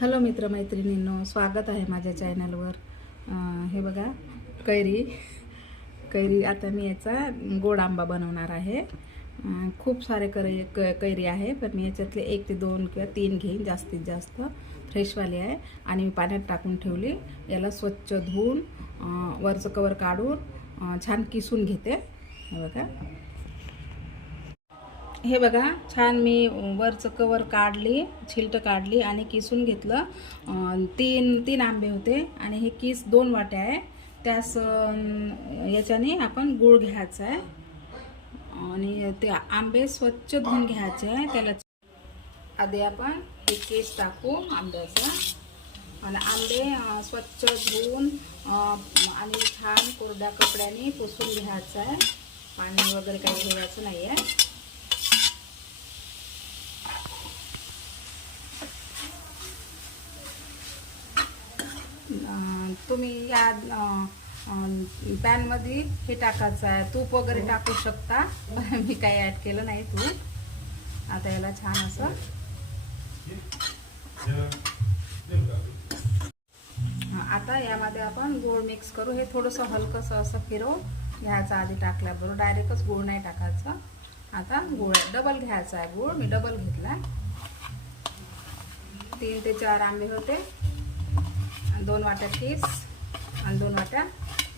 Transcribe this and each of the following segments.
Hello मित्रमैत्रिणींनो स्वागत आहे माझ्या चॅनलवर. हे बघा कैरी. कैरी आता मी याचा गोड आंबा बनवणार आहे. खूप सारे कैरी क कैरी आहे पण मी याच्यातले एक ते दोन किंवा तीन घेईन जास्तीत जास्त. फ्रेशवाली आहे. आणि मी पाण्यात टाकून ठेवली. याला स्वच्छ धुवून वरचं कवर काढून छान किसून घेते. हे बघा. हे बघा छान मी वरचं कवर काढली छिलटं काढली आणि किसून घेतलं. तीन तीन आंबे होते आणि हे किस दोन वाट्या आहे. त्यास याच्याने आपण गुळ घ्यायचा आहे. आणि ते आंबे स्वच्छ धुवून घ्यायचे आहे. त्याला आधी आपण हे केस टाकू आंब्याचा. आणि आंबे स्वच्छ धुवून आणि छान कोरड्या कपड्याने पुसून घ्यायचं आहे. पाणी वगैरे काही ठेवायचं नाही आहे तुम्ही या पॅनमध्ये हे टाकायचं आहे. तूप वगैरे टाकू शकता. मी काही ॲड केलं नाही तूप. आता याला छान असं. हा, आता यामध्ये आपण गोळ मिक्स करू. हे थोडंसं हलकंसं असं फिरवू. घ्यायचं आधी टाकल्याबरोबर डायरेक्टच गोळ नाही टाकायचं. आता गोळ डबल घ्यायचा आहे. गोळ मी डबल घेतला तीन ते चार आंबे होते. दोन वाट्या तीस आणि दोन वाट्या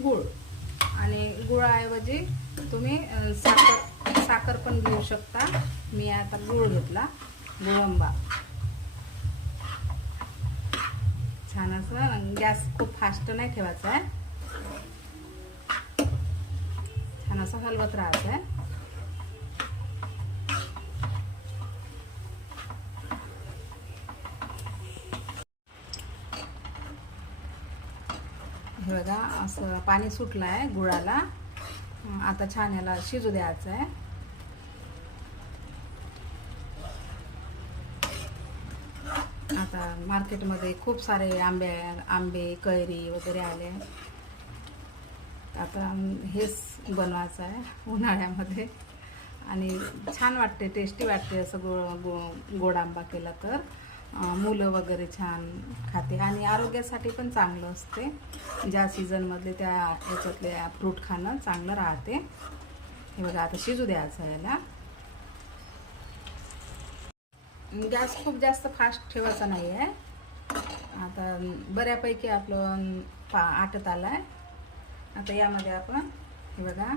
गूळ. आणि गुळाऐवजी तुम्ही साखर साखर पण घेऊ शकता. मी आता गूळ घेतला गुळंबा छान असं गॅस खूप फास्ट नाही ठेवायचा आहे. छान असं हलवत राहायचं आहे. हे बघा असं पाणी सुटलं आहे गुळाला. आता छान याला शिजू द्यायचं आहे. आता मार्केटमध्ये खूप सारे आंबे आंबे कैरी वगैरे आले. आता हेच बनवायचं आहे उन्हाळ्यामध्ये. आणि छान वाटते टेस्टी वाटते असं गो गो गोड आंबा केला तर. मुलं वगैरे छान खाते आणि आरोग्यासाठी पण चांगलं असते. ज्या सीझनमधले त्या याच्यातले फ्रूट खाणं चांगलं राहते. हे बघा आता शिजू द्यायचं याला गॅस खूप जास्त फास्ट ठेवायचा नाही आहे आता बऱ्यापैकी आपलं पा आटत आलं आहे आता यामध्ये आपण हे बघा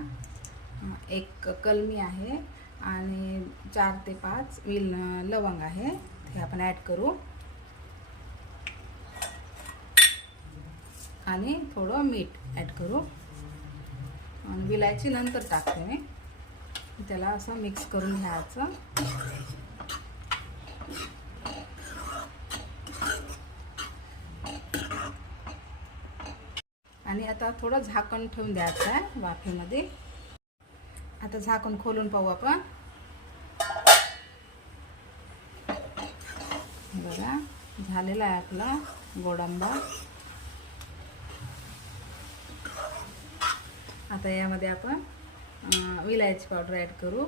एक कलमी आहे. आणि चार ते पाच विल लवंग आहे ते आपण ॲड करू. आणि थोडं मीठ ॲड करू. आणि विलायची नंतर टाकते मी. त्याला असं मिक्स करून घ्यायचं. आणि आता थोडं झाकण ठेवून द्यायचं आहे वाफेमध्ये. आता झाकून खोलून पाहू आपण. बघा झालेला आहे आपला गोडांबा. आता यामध्ये आपण विलायची पावडर ॲड करू.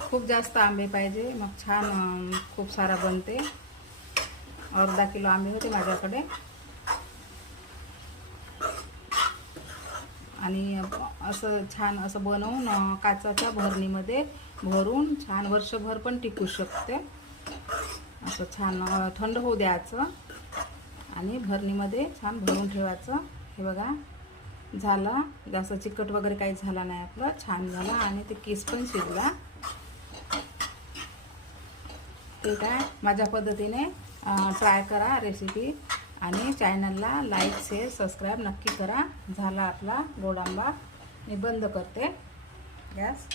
खूप जास्त आंबे पाहिजे मग छान खूप सारा बनते. अर्धा किलो आंबे होते माझ्याकडे. आणि असं छान असं बनवून काचाच्या भरणीमध्ये भरून छान वर्षभर पण टिकू शकते. असं छान थंड होऊ द्यायचं. आणि भरणीमध्ये छान भरून ठेवायचं. हे बघा झालं. जास्त चिकट वगैरे काही झाला नाही आपलं. छान झालं. आणि ते केस पण शिजला. ठीक आहे माझ्या पद्धतीने ट्राय करा रेसिपी आणि चॅनलला लाईक शेअर सबस्क्राईब नक्की करा. झाला आपला गोडांबा. मी बंद करते. गॅस